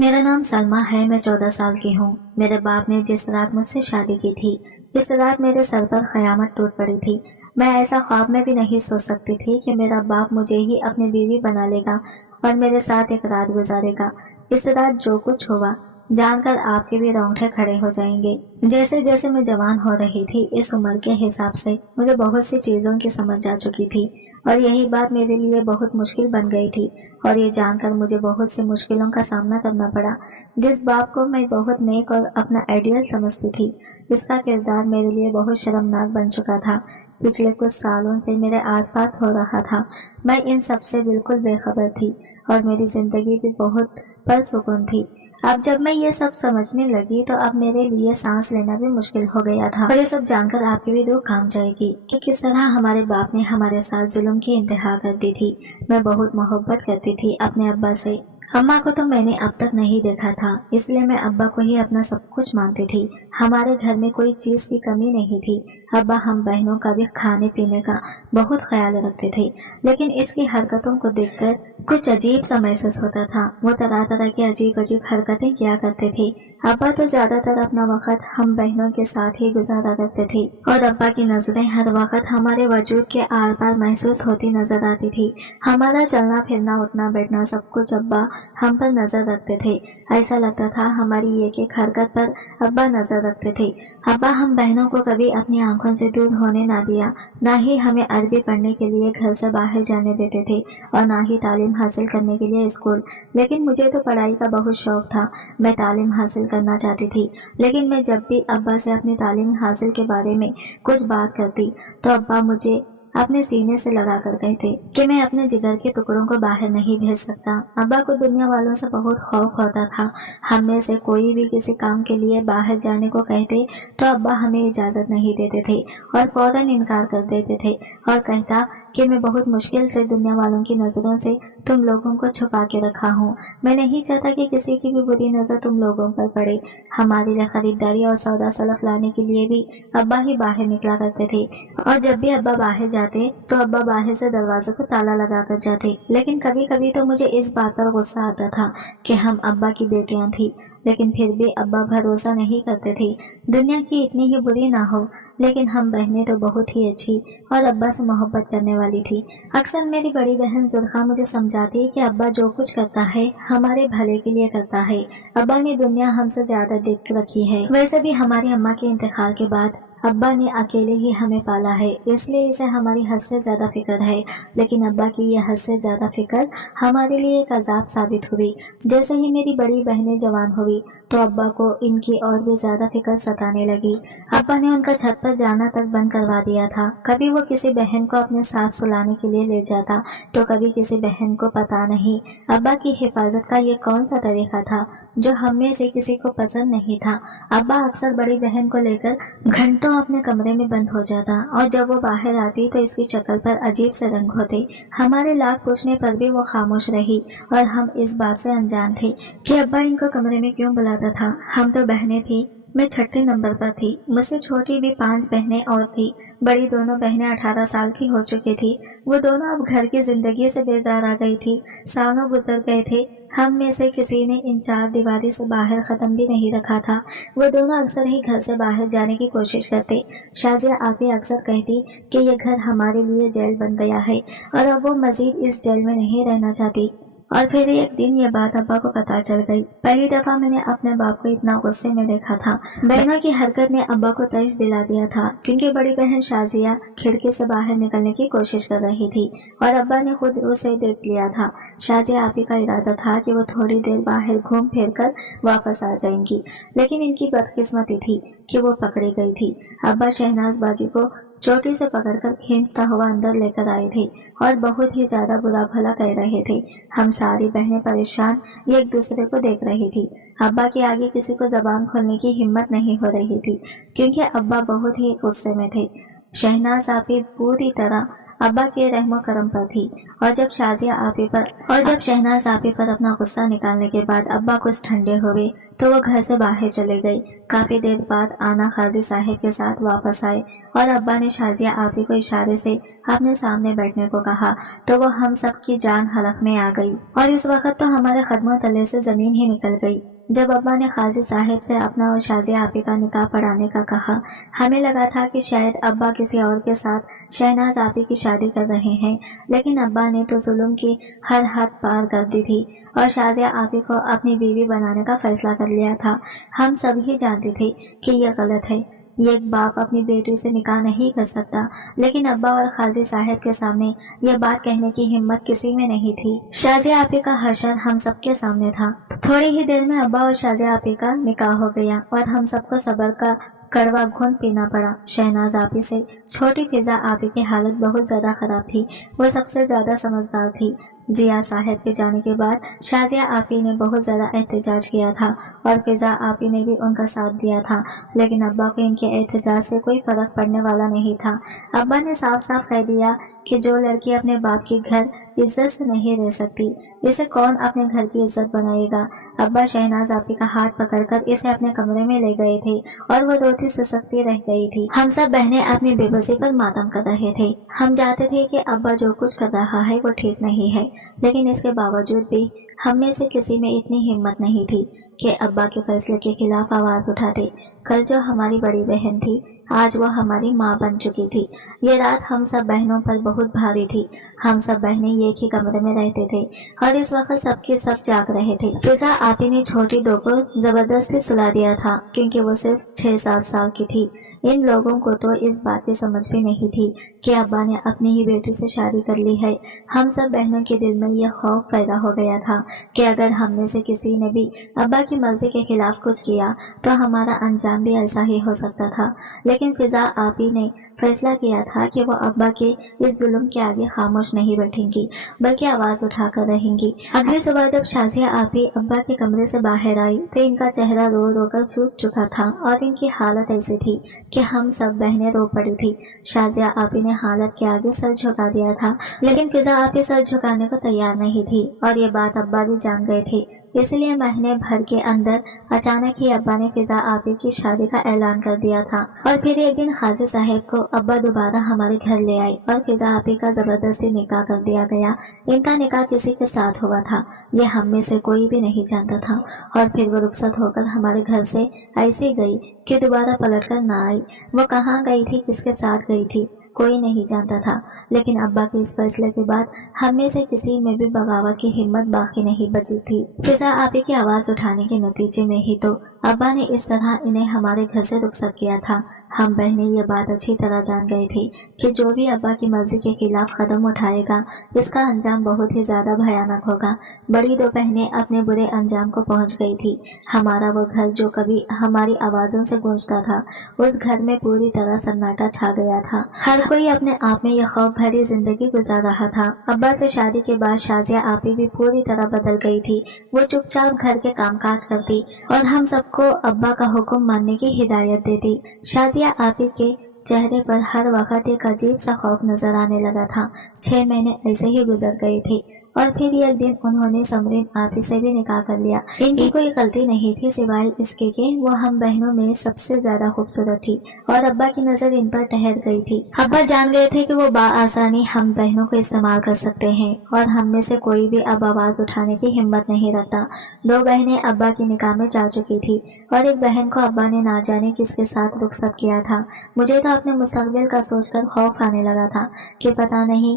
मेरा नाम सलमा है। मैं 14 साल की हूँ। मेरे बाप ने जिस रात मुझसे शादी की थी, इस रात मेरे सर पर कयामत टूट पड़ी थी। मैं ऐसा ख्वाब में भी नहीं सोच सकती थी कि मेरा बाप मुझे ही अपनी बीवी बना लेगा और मेरे साथ एक रात गुजारेगा। इस रात जो कुछ हुआ जानकर आपके भी रोंगटे खड़े हो जाएंगे। जैसे जैसे मैं जवान हो रही थी, इस उम्र के हिसाब से मुझे बहुत सी चीजों की समझ आ चुकी थी और यही बात मेरे लिए बहुत मुश्किल बन गई थी और ये जानकर मुझे बहुत सी मुश्किलों का सामना करना पड़ा। जिस बाप को मैं बहुत नेक और अपना आइडियल समझती थी, इसका किरदार मेरे लिए बहुत शर्मनाक बन चुका था। पिछले कुछ सालों से मेरे आसपास हो रहा था, मैं इन सब से बिल्कुल बेखबर थी और मेरी जिंदगी भी बहुत परसुकून थी। अब जब मैं ये सब समझने लगी तो अब मेरे लिए सांस लेना भी मुश्किल हो गया था। और ये सब जानकर आपकी भी रूह काम जाएगी कि किस तरह हमारे बाप ने हमारे साथ जुल्म की इंतहा कर दी थी। मैं बहुत मोहब्बत करती थी अपने अब्बा से। अम्मा को तो मैंने अब तक नहीं देखा था, इसलिए मैं अब्बा को ही अपना सब कुछ मानती थी। हमारे घर में कोई चीज की कमी नहीं थी। अब्बा हम बहनों का भी खाने पीने का बहुत ख्याल रखते थे, लेकिन इसकी हरकतों को देखकर कुछ अजीब सा महसूस होता था। वो तरह तरह की अजीब अजीब हरकतें किया करते थे। अब्बा तो ज्यादातर अपना वक्त हम बहनों के साथ ही गुजारा करते थे और अब्बा की नजरें हर वक्त हमारे वजूद के आर पार महसूस होती नजर आती थी। हमारा चलना फिरना उठना बैठना सब कुछ अब्बा हम पर नजर रखते थे। ऐसा लगता था हमारी एक एक हरकत पर अब्बा नजर रखते थे। अब्बा हम बहनों को कभी अपनी आंखों से दूर होने ना दिया, ना ही हमें अरबी पढ़ने के लिए घर से बाहर जाने देते थे और ना ही तालीम हासिल करने के लिए स्कूल। लेकिन मुझे तो पढ़ाई का बहुत शौक था। मैं तालीम हासिल करना चाहती थी, लेकिन मैं जब भी अब्बा से अपनी तालीम हासिल के बारे में कुछ बात करती तो अब्बा मुझे अपने सीने से लगा कर कहते कि मैं अपने जिगर के टुकड़ों को बाहर नहीं भेज सकता। अब्बा को दुनिया वालों से बहुत खौफ होता था। हम में से कोई भी किसी काम के लिए बाहर जाने को कहते तो अब्बा हमें इजाजत नहीं देते थे और फौरन इनकार कर देते थे और कहता कि मैं बहुत मुश्किल से दुनिया वालों की नजरों से तुम लोगों को छुपा के रखा हूँ। मैं नहीं चाहता कि किसी की भी बुरी नजर तुम लोगों पर पड़े। हमारी खरीदारी और सौदा सलफ लाने के लिए भी अब्बा ही बाहर निकला करते थे और जब भी अब्बा बाहर जाते तो अब्बा बाहर से दरवाजे को ताला लगा कर जाते। लेकिन कभी कभी तो मुझे इस बात पर गुस्सा आता था कि हम अब्बा की बेटियां थी, लेकिन फिर भी अब्बा भरोसा नहीं करते थे। दुनिया की इतनी ही बुरी ना हो, लेकिन हम बहनें तो बहुत ही अच्छी और अब्बा से मोहब्बत करने वाली थी। अक्सर मेरी बड़ी बहन जुल्फा मुझे समझाती है कि अब्बा जो कुछ करता है हमारे भले के लिए करता है। अब्बा ने दुनिया हमसे ज्यादा देख रखी है। वैसे भी हमारी अम्मा के इंतकाल के बाद अब्बा ने अकेले ही हमें पाला है, इसलिए इसे हमारी हद से ज्यादा फिक्र है। लेकिन अब्बा की यह हद से ज्यादा फिक्र हमारे लिए एक अजाब साबित हुई। जैसे ही मेरी बड़ी बहनें जवान हुई तो अब्बा को इनकी और भी ज्यादा फिक्र सताने लगी। अब्बा ने उनका छत पर जाना तक बंद करवा दिया था। कभी वो किसी बहन को अपने साथ सुलाने के लिए ले जाता तो कभी किसी बहन को। पता नहीं अब्बा की हिफाजत का ये कौन सा तरीका था जो हम में से किसी को पसंद नहीं था। अब्बा अक्सर बड़ी बहन को लेकर घंटों अपने कमरे में बंद हो जाता और जब वो बाहर आती तो इसकी शक्ल पर अजीब से रंग होते। हमारे लाख पूछने पर भी वो खामोश रही और हम इस बात से अनजान थे कि अब्बा इनको कमरे में क्यों बुलाता था। हम तो बहनें थी। मैं छठे नंबर पर थी। मुझसे छोटी भी 5 बहनें और थी। बड़ी दोनों बहनें 18 साल की हो चुकी थी। वो दोनों अब घर की जिंदगी से बेजार आ गई थी। सालों गुजर गए थे। हम में से किसी ने इन 4 दीवारी से बाहर कदम भी नहीं रखा था। वो दोनों अक्सर ही घर से बाहर जाने की कोशिश करते। शाजिया आके अक्सर कहती कि ये घर हमारे लिए जेल बन गया है और अब वो मजीद इस जेल में नहीं रहना चाहती। और फिर एक दिन ये बात अब्बा को पता चल गई। पहली दफा मैंने अपने बाप को इतना गुस्से में देखा था। बहनों की हरकत ने अब्बा को तश दिला दिया था, क्योंकि बड़ी बहन शाजिया खिड़की से बाहर निकलने की कोशिश कर रही थी और अब्बा ने खुद उसे देख लिया था। शाजिया आप ही का इरादा था कि वो थोड़ी देर बाहर घूम फिर कर वापस आ जाएंगी, लेकिन इनकी बदकिस्मती थी कि वो पकड़ी गई थी। अब्बा शहनाज बाजी को चोटी से पकड़कर खींचता हुआ अंदर लेकर आए थे और बहुत ही ज्यादा बुरा भला कह रहे थे। हम सारी बहनें परेशान एक दूसरे को देख रही थी। अब्बा के आगे किसी को जबान खोलने की हिम्मत नहीं हो रही थी, क्योंकि अब्बा बहुत ही गुस्से में थे। शहनाज आपी पूरी तरह अब्बा के रहमो करम पर थी। और जब शहनाज आपी पर अपना गुस्सा निकालने के बाद अब्बा कुछ ठंडे हुए तो वो घर से बाहर चले गए। काफी देर बाद आना काजी साहब के साथ वापस आए और अब्बा ने शाजिया आपी को इशारे से अपने सामने बैठने को कहा तो वो हम सब की जान हलक में आ गई और इस वक्त तो हमारे कदमों तले से जमीन ही निकल गई। जब अब्बा ने काजी साहब से अपना और शाजिया आपी का निकाह पढ़ाने का कहा, हमें लगा था कि शायद अब्बा किसी और के साथ शहनाज आपी की शादी कर रहे हैं, लेकिन अब्बा ने तो जुल्म की हर हद पार कर दी थी और शाजिया आपी को अपनी बीवी बनाने का फैसला कर लिया था। हम सभी जानते थे कि यह गलत है, ये एक बाप अपनी बेटी से निकाह नहीं कर सकता, लेकिन अब्बा और काजी साहब के सामने यह बात कहने की हिम्मत किसी में नहीं थी। शाजिया आपी का हशर हम सबके सामने था। थोड़ी ही देर में अब्बा और शाजिया आपी का निकाह हो गया और हम सबको सब्र का कड़वा घूंट पीना पड़ा। शहनाज आपी से छोटी फिजा आपी की हालत बहुत ज्यादा खराब थी। वो सबसे ज्यादा समझदार थी। जिया साहब के जाने के बाद शाजिया आपी ने बहुत ज्यादा एहतजाज किया था और फिजा आपी ने भी उनका साथ दिया था, लेकिन अब्बा को इनके एहतजाज से कोई फर्क पड़ने वाला नहीं था। अब्बा ने साफ साफ कह दिया कि जो लड़की अपने बाप के घर इज्जत से नहीं रह सकती, इसे कौन अपने घर की इज्जत बनाएगा। अब्बा शहनाज आपी का हाथ पकड़कर इसे अपने कमरे में ले गए थे और वो रोती सुसकती रह गई थी। हम सब बहनें अपनी बेबसी पर मातम कर रहे थे। हम जानते थे कि अब्बा जो कुछ कर रहा है वो ठीक नहीं है, लेकिन इसके बावजूद भी हम में से किसी में इतनी हिम्मत नहीं थी कि अब्बा के फैसले के खिलाफ आवाज उठाते। कल जो हमारी बड़ी बहन थी, आज वो हमारी माँ बन चुकी थी। ये रात हम सब बहनों पर बहुत भारी थी। हम सब बहनें एक ही कमरे में रहते थे और इस वक्त सबके सब जाग रहे थे। फिजा आपी ने छोटी दो को जबरदस्ती सुला दिया था क्योंकि वो सिर्फ 6-7 साल की थी। इन लोगों को तो इस बात की समझ भी नहीं थी कि अब्बा ने अपनी ही बेटी से शादी कर ली है। हम सब बहनों के दिल में यह खौफ पैदा हो गया था कि अगर हम में से किसी ने भी अब्बा की मर्जी के खिलाफ कुछ किया तो हमारा अंजाम भी ऐसा ही हो सकता था। लेकिन फिजा आपी ने फैसला किया था कि वो अब्बा के इस जुल्म के आगे खामोश नहीं बैठेंगी, बल्कि आवाज उठाकर रहेंगी। अगली सुबह जब शाजिया आपी अब्बा के कमरे से बाहर आई तो इनका चेहरा रो रो कर सूज चुका था और इनकी हालत ऐसी थी कि हम सब बहनें रो पड़ी थी। शाजिया आपी ने हालत के आगे सर झुका दिया था, लेकिन फिजा आपी सर झुकाने को तैयार नहीं थी और ये बात अब्बा भी जान गए थे। इसलिए महीने भर के अंदर अचानक ही अब्बा ने फिजा आपी की शादी का ऐलान कर दिया था। और फिर एक दिन काजी साहब को अब्बा दोबारा हमारे घर ले आए और फिजा आपी का जबरदस्ती निकाह कर दिया गया। इनका निकाह किसी के साथ हुआ था, ये हम में से कोई भी नहीं जानता था। और फिर वो रुखसत होकर हमारे घर से ऐसे गई कि दोबारा पलट कर न आई। वो कहाँ गई थी, किसके साथ गई थी, कोई नहीं जानता था। लेकिन अब्बा के इस फैसले के बाद हम में से किसी में भी बगावत की हिम्मत बाकी नहीं बची थी। फिजा आपी की आवाज उठाने के नतीजे में ही तो अब्बा ने इस तरह इन्हें हमारे घर से रुखसत किया था। हम बहनें ये बात अच्छी तरह जान गए थे कि जो भी अब्बा की मर्जी के खिलाफ कदम उठाएगा इसका अंजाम बहुत ही ज्यादा भयानक होगा। बड़ी दो बहनें अपने बुरे अंजाम को पहुंच गई थी। हमारा वो घर जो कभी हमारी आवाजों से गूंजता था, उस घर में पूरी तरह सन्नाटा छा गया था। हर कोई अपने आप में यह खौफ भरी जिंदगी गुजार रहा था। अब्बा से शादी के बाद शाजिया आपी भी पूरी तरह बदल गई थी। वो चुपचाप घर के कामकाज करती और हम सबको अब्बा का हुक्म मानने की हिदायत देती। शाजिया आपी के चेहरे पर हर वक्त एक अजीब सा खौफ नजर आने लगा था। 6 महीने ऐसे ही गुजर गए थे और फिर एक दिन उन्होंने समरीन आपी से भी निकाह कर लिया। इनकी कोई गलती नहीं थी सिवाय इसके कि वो हम बहनों में सबसे ज्यादा खूबसूरत थी और अब्बा की नजर इन पर ठहर गई थी। अब्बा जान गए थे कि वो बाआसानी हम बहनों को इस्तेमाल कर सकते हैं और हम में से कोई भी अब आवाज उठाने की हिम्मत नहीं रखता। 2 बहनें अब्बा की निकाह में जा चुकी थी और एक बहन को अब्बा ने ना जाने किसके साथ रुखसत किया था। मुझे तो अपने मुस्तकबिल का सोचकर खौफ आने लगा था कि पता नहीं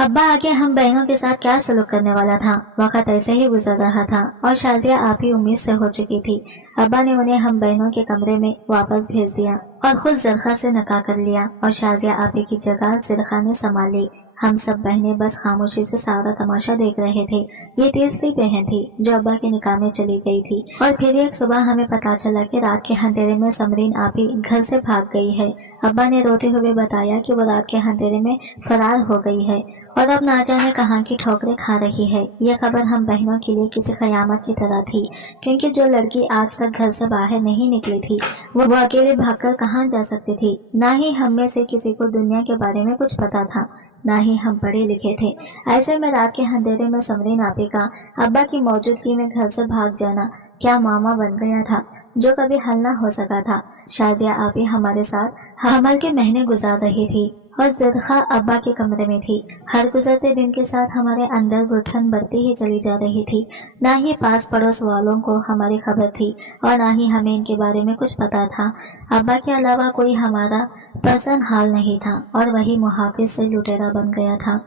अब्बा आगे हम बहनों के साथ क्या सलूक करने वाला था। वक्त ऐसे ही गुजर रहा था और शाजिया आपी उम्मीद से हो चुकी थी। अब्बा ने उन्हें हम बहनों के कमरे में वापस भेज दिया और खुद ज़रखा से निकाह कर लिया और शाजिया आपी की जगह ज़रखा ने संभाल ली। हम सब बहनें बस खामोशी से सारा तमाशा देख रहे थे। ये तीसरी बहन थी जो अब्बा के निकाह में चली गई थी और फिर एक सुबह हमें पता चला कि रात के अंधेरे में समरीन आपी घर से भाग गई है। अब्बा ने रोते हुए बताया कि वो रात के अंधेरे में फरार हो गई है और अब ना जाने कहाँ की ठोकरें खा रही है। यह खबर हम बहनों के लिए किसी कयामत की तरह थी, क्योंकि जो लड़की आज तक घर से बाहर नहीं निकली थी वो अकेले भागकर कहाँ जा सकती थी। ना ही हम में से किसी को दुनिया के बारे में कुछ पता था। نہ ہی ہم پڑھے لکھے تھے۔ ایسے میں رات کے اندھیرے میں سمرین آپی کا ابا کی موجودگی میں گھر سے بھاگ جانا کیا معاملہ بن گیا تھا جو کبھی حل نہ ہو سکا تھا۔ شازیہ آپی ہمارے ساتھ حمل کے مہینے گزار رہی تھی اور زرخا ابا کے کمرے میں تھی۔ ہر گزرتے دن کے ساتھ ہمارے اندر گٹھن بڑھتی ہی چلی جا رہی تھی۔ نہ ہی پاس پڑوس والوں کو ہماری خبر تھی اور نہ ہی ہمیں ان کے بارے میں کچھ پتا تھا۔ ابا کے علاوہ کوئی ہمارا پسند حال نہیں تھا اور وہی محافظ سے لٹیرا بن گیا تھا۔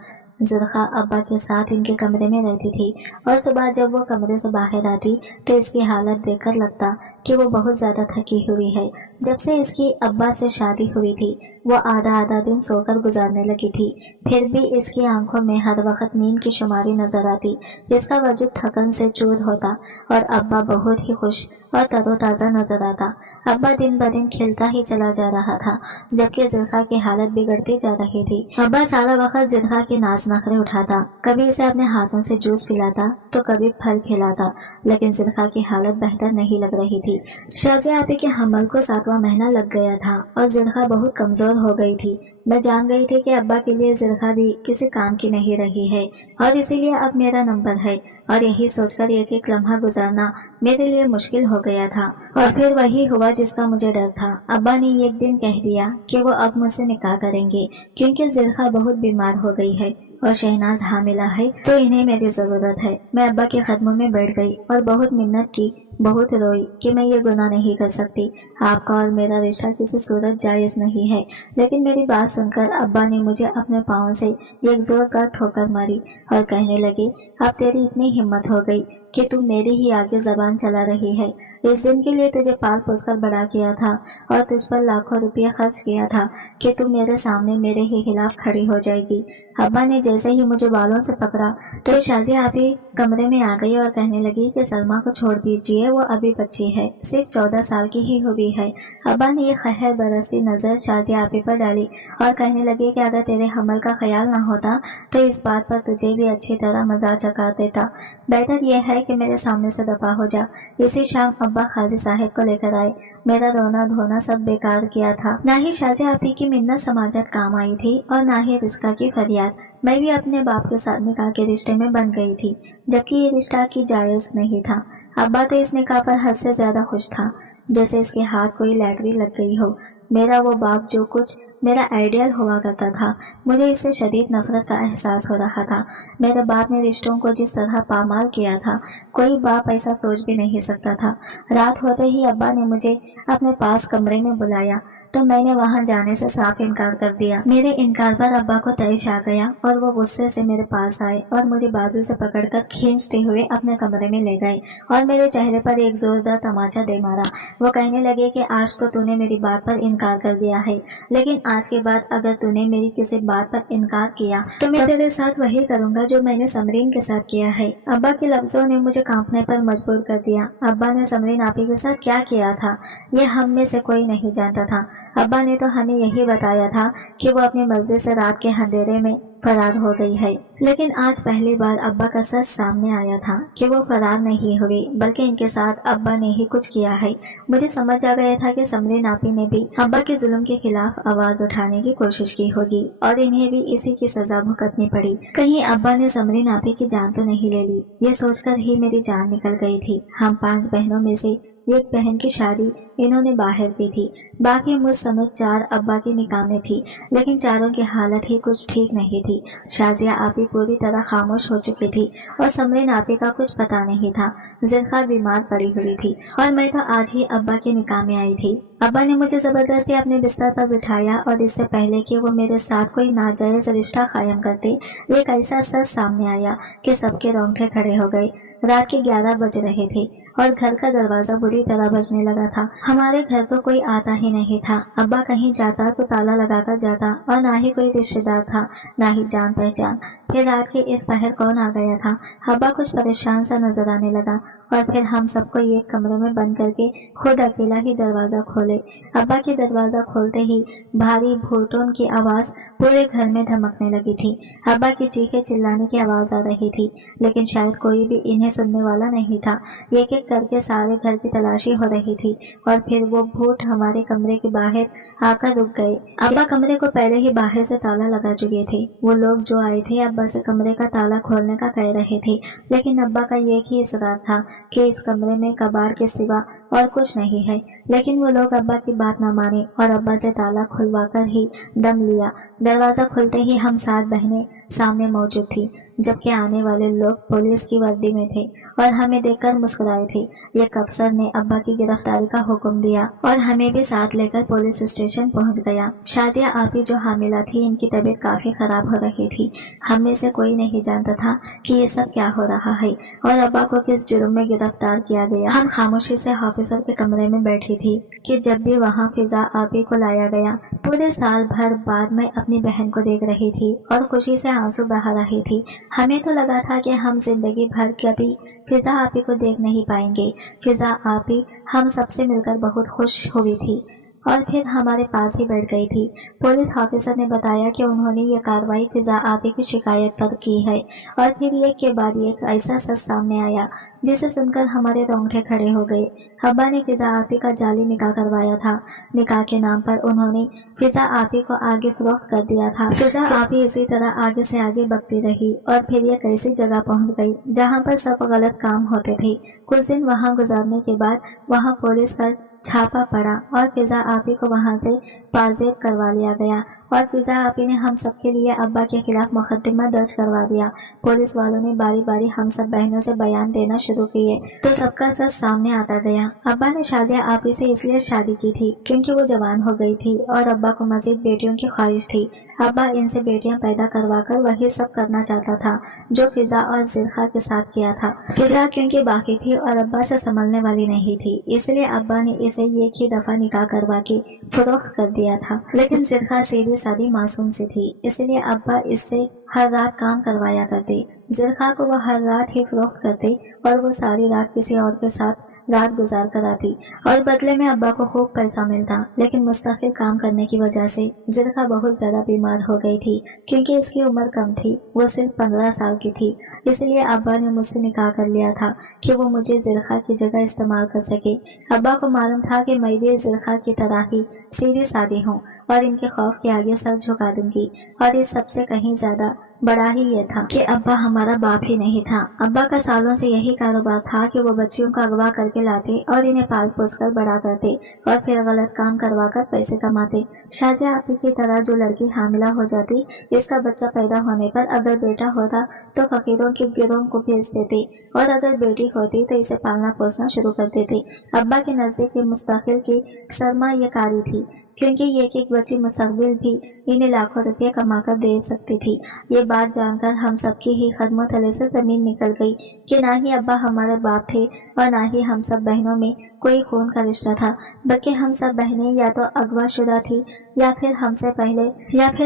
زرخا ابا کے ساتھ ان کے کمرے میں رہتی تھی اور صبح جب وہ کمرے سے باہر آتی تو اس کی حالت دیکھ کر لگتا کہ وہ بہت زیادہ تھکی ہوئی ہے۔ جب سے اس کی ابا سے شادی ہوئی تھی وہ آدھا دن سو کر گزارنے لگی تھی، پھر بھی اس کی آنکھوں میں ہر وقت نیند کی شماری نظر آتی۔ اس کا وجود تھکن سے چور ہوتا اور ابا بہت ہی خوش اور تر و تازہ نظر آتا۔ ابا دن بدن کھلتا ہی چلا جا رہا تھا جبکہ زرخا کی حالت بگڑتی جا رہی تھی۔ ابا سارا وقت زرخا کی ناز نخرے اٹھاتا، کبھی اسے اپنے ہاتھوں سے جوس پلاتا تو کبھی پھل کھلاتا، لیکن زرخا کی حالت بہتر نہیں لگ رہی تھی۔ شازیہ آپی کے حمل کو 7واں مہینہ لگ گیا تھا اور زرخا بہت کمزور ہو گئی تھی۔ میں جان گئی تھی کہ ابا کے لیے زرخا بھی کسی کام کی نہیں رہی ہے اور اسی لیے اب میرا نمبر ہے، اور یہی سوچ کر ایک ایک لمحہ گزارنا میرے لیے مشکل ہو گیا تھا۔ اور پھر وہی ہوا جس کا مجھے ڈر تھا۔ ابا نے ایک دن کہہ دیا کہ وہ اب مجھ سے نکاح کریں گے کیونکہ زرخا بہت بیمار ہو گئی ہے اور شہناز حاملہ ہے تو انہیں میری ضرورت ہے۔ میں ابا کے قدموں میں بیٹھ گئی اور بہت منت کی، بہت روئی کہ میں یہ گناہ نہیں کر سکتی، آپ کا اور میرا رشتہ کسی صورت جائز نہیں ہے۔ لیکن میری بات سن کر ابا نے مجھے اپنے پاؤں سے ایک زور کا ٹھوکر ماری اور کہنے لگے، اب تیری اتنی ہمت ہو گئی کہ تم میری ہی آگے زبان چلا رہی ہے۔ اس دن کے لیے تجھے پال پوس کر بڑا کیا تھا اور تجھ پر لاکھوں روپیہ خرچ کیا تھا کہ تم میرے سامنے میرے ہی خلاف کھڑی ہو جائے گی۔ ابا نے جیسے ہی مجھے بالوں سے پکڑا تو شازیہ آپی کمرے میں آ گئی اور کہنے لگی کہ سلمیٰ کو چھوڑ دیجیے، وہ ابھی بچی ہے، صرف 14 سال کی ہی ہوئی ہے۔ ابا نے یہ خیر برستی نظر شازیہ آپی پر ڈالی اور کہنے لگے کہ اگر تیرے حمل کا خیال نہ ہوتا تو اس بات پر تجھے بھی اچھی طرح مزاج چکھا دیتا، بہتر یہ ہے کہ میرے سامنے سے دفع ہو جا۔ اسی شام ابا قاضی صاحب کو لے کر آئے۔ میرا رونا دھونا سب بیکار کیا تھا، نہ ہی شازیہ آپی کی منت سماجت کام آئی تھی اور نہ ہی رزقہ کی فریاد۔ میں بھی اپنے باپ کے ساتھ نکاح کے رشتے میں بن گئی تھی جبکہ یہ رشتہ کی جائز نہیں تھا۔ ابا تو اس نکاح پر حد سے زیادہ خوش تھا، جیسے اس کے ہاتھ کوئی لاٹری لگ گئی ہو۔ میرا وہ باپ جو کچھ میرا آئیڈیل ہوا کرتا تھا، مجھے اس سے شدید نفرت کا احساس ہو رہا تھا۔ میرے باپ نے رشتوں کو جس طرح پامال کیا تھا کوئی باپ ایسا سوچ بھی نہیں سکتا تھا۔ رات ہوتے ہی ابا نے مجھے اپنے پاس کمرے میں بلایا تو میں نے وہاں جانے سے صاف انکار کر دیا۔ میرے انکار پر ابا کو طیش آ گیا اور وہ غصے سے میرے پاس آئے اور مجھے بازو سے پکڑ کر کھینچتے ہوئے اپنے کمرے میں لے گئے اور میرے چہرے پر ایک زوردار تماچا دے مارا۔ وہ کہنے لگے کہ آج تو نے میری بات پر انکار کر دیا ہے، لیکن آج کے بعد اگر تو نے میری کسی بات پر انکار کیا تو میں تیرے ساتھ وہی کروں گا جو میں نے سمرین کے ساتھ کیا ہے۔ ابا کے لفظوں نے مجھے کانپنے پر مجبور کر دیا۔ ابا نے سمرین آپی کے ساتھ کیا کیا تھا یہ ہم میں سے کوئی نہیں جانتا تھا۔ ابا نے تو ہمیں یہی بتایا تھا کہ وہ اپنی مرضی سے رات کے اندھیرے میں فرار ہو گئی ہے، لیکن آج پہلی بار ابا کا سچ سامنے آیا تھا کہ وہ فرار نہیں ہوئی بلکہ ان کے ساتھ ابا نے ہی کچھ کیا ہے۔ مجھے سمجھ آ گیا تھا کہ سمرین آپی نے بھی ابا کے ظلم کے خلاف آواز اٹھانے کی کوشش کی ہوگی اور انہیں بھی اسی کی سزا بھگتنی پڑی۔ کہیں ابا نے سمرین آپی کی جان تو نہیں لے لی، یہ سوچ کر ہی میری جان نکل گئی تھی۔ ہم 5 بہنوں میں سے ایک بہن کی شادی انہوں نے باہر کی تھی، باقی مجھ سمیت 4 ابا کی نکاح میں تھی، لیکن چاروں کی حالت ہی کچھ ٹھیک نہیں تھی۔ شازیہ آپی پوری طرح خاموش ہو چکی تھی اور سمرین آپی کا کچھ پتہ نہیں تھا۔ زرخا بیمار پڑی ہوئی تھی اور میں تو آج ہی ابا کے نکاح میں آئی تھی۔ ابا نے مجھے زبردستی اپنے بستر پر بٹھایا اور اس سے پہلے کہ وہ میرے ساتھ کوئی ناجائز رشتہ قائم کرتے، ایک ایسا سچ سامنے آیا کہ سب کے رونگٹے کھڑے ہو گئے۔ رات کے 11 بج رہے تھے اور گھر کا دروازہ بری طرح بجنے لگا تھا۔ ہمارے گھر تو کوئی آتا ہی نہیں تھا۔ ابا کہیں جاتا تو تالا لگا کر جاتا اور نہ ہی کوئی رشتہ دار تھا، نہ ہی جان پہچان۔ پھر رات کے اس پہر کون آ گیا تھا؟ ابا کچھ پریشان سا نظر آنے لگا اور پھر ہم سب کو ایک کمرے میں بند کر کے خود اکیلا ہی دروازہ کھولے۔ ابا کے دروازہ کھولتے ہی بھاری بھوٹون کی آواز پورے گھر میں دھمکنے لگی تھی۔ ابا کی چیخے چلانے کی آواز آ رہی تھی، لیکن شاید کوئی بھی انہیں سننے والا نہیں تھا۔ ایک ایک एक करके सारे घर की तलाशी हो रही थी और फिर वो भूत हमारे कमरे के बाहर आकर रुक गए। अब्बा कमरे को पहले ही बाहर से ताला लगा चुके थे। वो लोग जो आए थे अब्बा से कमरे का ताला खोलने का कह रहे थे, लेकिन अब्बा का एक ही इसरार था कि इस कमरे में कबाड़ के सिवा और कुछ नहीं है। लेकिन वो लोग अब्बा की बात न माने और अब्बा से ताला खुलवा कर ही दम लिया। दरवाजा खुलते ही हम 7 बहनें सामने मौजूद थी, जबकि आने वाले लोग पुलिस की वर्दी में थे और हमें देखकर मुस्कुराए थे। एक अफसर ने अब्बा की गिरफ्तारी का हुक्म दिया और हमें भी साथ लेकर पुलिस स्टेशन पहुंच गया। शाजिया आपी जो हामिला थी, इनकी तबीयत काफी खराब हो रही थी। हम में से कोई नहीं जानता था कि ये सब क्या हो रहा है और अब्बा को किस जुर्म में गिरफ्तार किया गया। हम खामोशी से ऑफिसर के कमरे में बैठी थी कि जब भी वहाँ फिजा आपी को लाया गया। पूरे साल भर बाद मैं अपनी बहन को देख रही थी और खुशी से आंसू बहा रही थी। हमें तो लगा था कि हम जिंदगी भर कभी फिजा आपी को देख नहीं पाएंगे। फिजा आपी हम सबसे मिलकर बहुत खुश हुई थी और फिर हमारे पास ही बैठ गई थी। पुलिस ऑफिसर ने बताया कि उन्होंने ये कार्रवाई फिजा आपी की शिकायत पर की है और फिर एक के बाद एक ऐसा सच सामने आया जिसे सुनकर हमारे रोंगटे खड़े हो गए। अब्बा ने फिजा आपी का जाली निकाह करवाया था। निकाह के नाम पर उन्होंने फिजा आपी को आगे फरोख्त कर दिया था। फिजा आपी इसी तरह आगे से आगे बढ़ती रही और फिर एक ऐसी जगह पहुंच गई जहां पर सब गलत काम होते थे। कुछ दिन वहां गुजारने के बाद वहां पुलिस का छापा पड़ा और फिजा आपी को वहां से पाजेब करवा लिया गया और फिजा आपी ने हम सबके लिए अब्बा के खिलाफ मुकदमा दर्ज करवा दिया। पुलिस वालों ने बारी बारी हम सब बहनों से बयान देना शुरू किए तो सबका सच सामने आता गया। अब्बा ने शाजिया आपी से इसलिए शादी की थी क्योंकि वो जवान हो गई थी और अब्बा को मजीद बेटियों की ख्वाहिश थी। अब्बा इनसे बेटियां पैदा करवाकर वही सब करना चाहता था जो फिजा और जिरखा के साथ किया था। फिजा क्योंकि बाकी थी और अब्बा से संभलने वाली नहीं थी, इसलिए अब्बा ने इसे एक ही दफा निकाह करवा के फरोख्त कर दिया था। लेकिन जिरखा सीधी सादी मासूम सी थी, इसलिए अब्बा इससे हर रात काम करवाया करते। जिरखा को वो हर रात ही फरोख्त करते और वो सारी रात किसी और के साथ रात गुजार कर आती और बदले में अब्बा को खूब पैसा मिलता। लेकिन मुस्तकिल काम करने की वजह से जिरखा बहुत ज्यादा बीमार हो गई थी। क्योंकि इसकी उम्र कम थी, वो सिर्फ 15 साल की थी, इसलिए अब्बा ने मुझसे निकाह कर लिया था कि वो मुझे जिरखा की जगह इस्तेमाल कर सके। अब्बा को मालूम था कि मैं भी जिरखा की तरह ही सीधी सादी हूँ और इनके खौफ के आगे सर झुका दूंगी। और इस सबसे कहीं ज्यादा बड़ा ही ये था कि अब्बा हमारा बाप ही नहीं था। अब्बा का सालों से यही कारोबार था कि वो बच्चियों को अगवा करके लाते और इन्हें पाल पोस कर बड़ा करते और फिर गलत काम करवा कर पैसे कमाते। शाजिया आपी की तरह जो लड़की हामिला हो जाती, इसका बच्चा पैदा होने पर अगर बेटा होता तो फकीरों के गिरोह को भेज देते और अगर बेटी होती तो इसे पालना पोसना शुरू कर देते। अब्बा के नजदीक मुस्तकिल की सरमायाकारी थी क्योंकि एक एक बच्ची मुस्तकबिल भी इन्हें लाखों रुपये कमाकर दे सकती थी। ये बात जानकर हम सबकी ही कदमों तले से जमीन निकल गई कि ना ही अब्बा हमारे बाप थे और ना ही हम सब बहनों में कोई खून का रिश्ता था, बल्कि हम सब बहनें या तो अगवा शुदा थी या फिर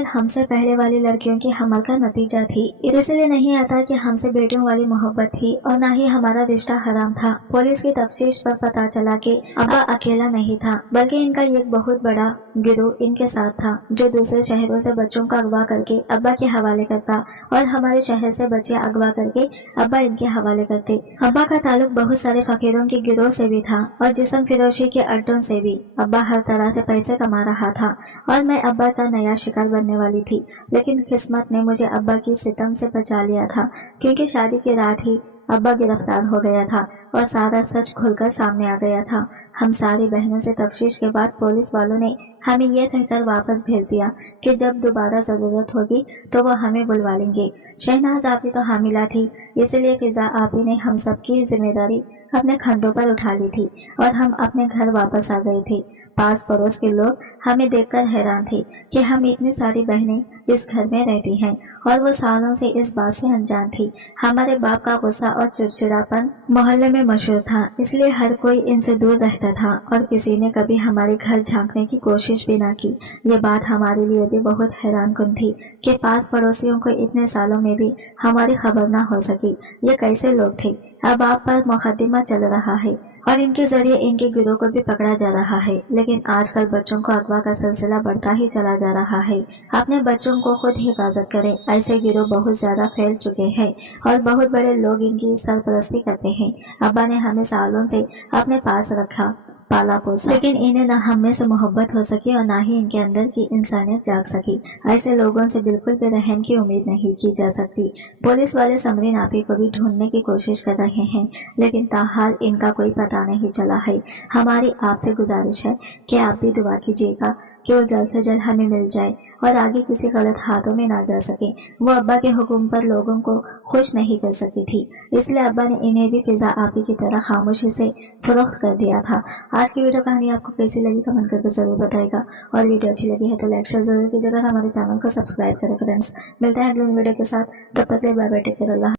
हमसे पहले वाली लड़कियों की हमल का नतीजा थी। इसलिए नहीं आता कि हमसे बेटियों वाली मोहब्बत थी और ना ही हमारा रिश्ता हराम था। पुलिस की तफ्तीश पर पता चला कि अब्बा अकेला नहीं था, बल्कि इनका एक बहुत बड़ा गिरोह इनके साथ था जो दूसरे शहरों से बच्चों को अगवा करके अब्बा के हवाले करता और हमारे शहर से बच्चे अगवा करके अब्बा इनके हवाले करते। अब्बा का ताल्लुक बहुत सारे फकीरों के गिरोह से भी था और जिस्म फिरोशी के अड्डों से भी। अब्बा हर तरह से पैसे कमा रहा था और मैं अब्बा का नया शिकार बनने वाली थी। लेकिन किस्मत ने मुझे अब्बा की सितम से बचा लिया था क्योंकि शादी की रात ही अब्बा गिरफ्तार हो गया था और सारा सच खुलकर सामने आ गया था। हम सारी बहनों से तफ्तीश के बाद पुलिस वालों ने हमें यह कहकर वापस भेज दिया कि जब दोबारा जरूरत होगी तो वो हमें बुलवा लेंगे। शहनाज आपी तो हामिला थी, इसलिए फिजा आपी ने हम सबकी जिम्मेदारी अपने कंधों पर उठा ली थी और हम अपने घर वापस आ गए थे। पास पड़ोस के लोग हमें देखकर हैरान थे कि हम इतनी सारी बहनें इस घर में रहती हैं और वो सालों से इस बात से अनजान थी। हमारे बाप का गुस्सा और चिड़चिड़ापन मोहल्ले में मशहूर था, इसलिए हर कोई इनसे दूर रहता था और किसी ने कभी हमारे घर झांकने की कोशिश भी ना की। ये बात हमारे लिए भी बहुत हैरानकुन थी कि पास पड़ोसियों को इतने सालों में भी हमारी खबर ना हो सकी। ये कैसे लोग थे? अब आप पर मुकदमा चल रहा है और इनके जरिए इनके गिरोह को भी पकड़ा जा रहा है। लेकिन आजकल बच्चों को अगवा का सिलसिला बढ़ता ही चला जा रहा है। अपने बच्चों को खुद हिफाजत करें, ऐसे गिरोह बहुत ज्यादा फैल चुके हैं और बहुत बड़े लोग इनकी सरपरस्ती करते हैं। अब्बा ने हमें सालों से अपने पास रखा, पाला पोसा, लेकिन इन्हें न हमें से मोहब्बत हो सकी और न ही इनके अंदर की इंसानियत जाग सकी। ऐसे लोगों से बिल्कुल भी रहम की उम्मीद नहीं की जा सकती। पुलिस वाले समरीन आपी को भी ढूंढने की कोशिश कर रहे हैं, लेकिन ताहाल इनका कोई पता नहीं चला है। हमारी आपसे गुजारिश है कि आप भी दुआ कीजिएगा कि वो जल्द से जल्द हमें मिल जाए और आगे किसी गलत हाथों में ना जा सके। वो अब्बा के हुक्म पर लोगों को खुश नहीं कर सकी थी, इसलिए अब्बा ने इन्हें भी फिजा आपी की तरह खामोशी से फरोख्त कर दिया था। आज की वीडियो कहानी आपको कैसी लगी कमेंट करके जरूर बताएगा, और वीडियो अच्छी लगी है तो लाइक शेयर जरूर कीजिएगा। हमारे चैनल को सब्सक्राइब करें फ्रेंड्स। मिलते हैं अगले वीडियो के साथ, तब तक के लिए बाय बाय, टेक केयर, अल्लाह।